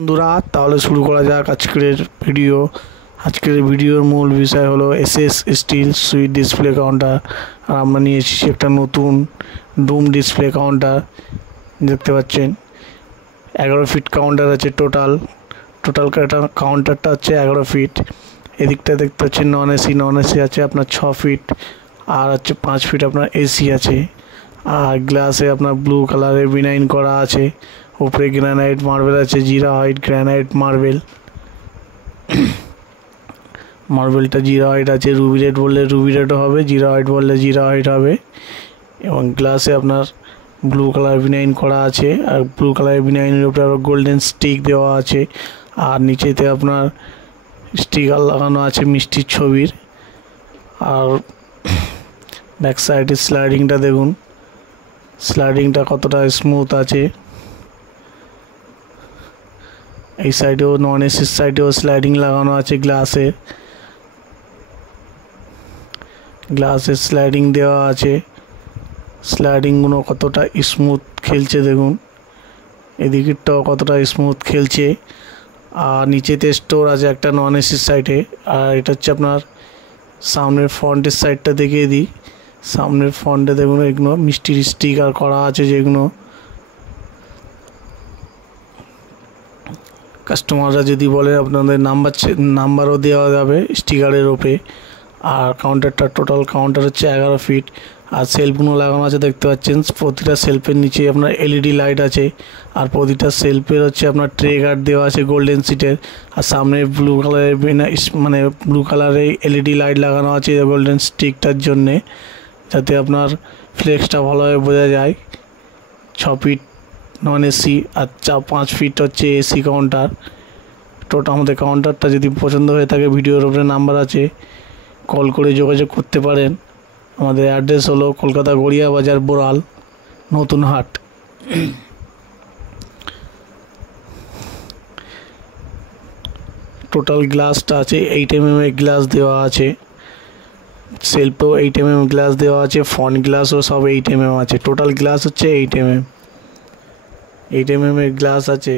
বন্ধুরা, তাহলে শুরু করা যাক আজকের ভিডিওর মূল বিষয় হলো SS steel switch display counter. আর আমরা নিয়ে এসেছি একটা নতুন ডুম ডিসপ্লে কাউন্টার। দেখতে পাচ্ছেন 11 ফিট কাউন্টার আছে। টোটাল কাউন্টারটা হচ্ছে 11 ফিট। এদিকটা দেখতে পাচ্ছেন নন এসি আছে আপনার 6 ফিট, আর হচ্ছে 5 ফিট আপনার এসি আছে। আর গ্লাসে আপনার ব্লু কালারের ভিনাইন করা আছে। উপরে গ্রানাইট মার্বেল আছে, জিরা হোয়াইট গ্রানাইট মার্বেলটা জিরা হোয়াইট আছে। রুবি রেড বললে রুবি রেডও হবে, জিরা হোয়াইট বললে জিরা হোয়াইট হবে। এবং গ্লাসে আপনার ব্লু কালার ভিনাইন করা আছে, আর ব্লু কালার ভিনাইনের উপরে আবার গোল্ডেন স্টিক দেওয়া আছে। আর নিচেতে আপনার স্টিকার লাগানো আছে মিষ্টির ছবির। আর ব্যাক সাইডের স্লাইডিংটা দেখুন, স্লাইডিংটা কতটা স্মুথ আছে। এই সাইডেও নন এসির সাইডেও স্লাইডিং লাগানো আছে। গ্লাসে স্লাইডিং দেওয়া আছে। স্লাইডিংগুলো কতটা স্মুথ খেলছে দেখুন, এদিকেরটাও কতটা স্মুথ খেলছে। আর নিচেতে স্টোর আছে একটা নন এসির সাইডে। আর এটা হচ্ছে আপনার সামনের ফ্রন্টের সাইডটা দেখিয়ে দিই। সামনের ফ্রন্টে দেখুন এগুলো মিষ্টির স্টিকার করা আছে, যেগুলো কাস্টমাররা যদি বলে আপনাদের নাম্বারও দেওয়া যাবে স্টিকারের ওপরে। আর টোটাল কাউন্টার হচ্ছে 11 ফিট। আর সেলফগুলো লাগানো আছে দেখতে পাচ্ছেন। প্রতিটা সেলফের নিচে আপনার এলইডি লাইট আছে। আর প্রতিটা সেলফের হচ্ছে আপনার ট্রে গার্ড দেওয়া আছে গোল্ডেন সিটের। আর সামনে ব্লু কালারের এলইডি লাইট লাগানো আছে গোল্ডেন স্টিকটার জন্যে, যাতে আপনার ফ্লেক্সটা ভালোভাবে বোঝা যায়। 6 ফিট নন এসি আর 5 ফিট হচ্ছে এসি কাউন্টার। আমাদের কাউন্টারটা যদি পছন্দ হয়ে থাকে, ভিডিওর উপরে নাম্বার আছে, কল করে যোগাযোগ করতে পারেন। আমাদের অ্যাড্রেস হলো কলকাতা গড়িয়া বাজার, বোড়াল, নতুন হাট। টোটাল গ্লাসটা আছে 8 mm গ্লাস দেওয়া আছে। সেলফেও 8 mm গ্লাস দেওয়া আছে। ফ্রন্ট গ্লাসও সব 8 mm আছে। টোটাল গ্লাস হচ্ছে 8 mm গ্লাস আছে।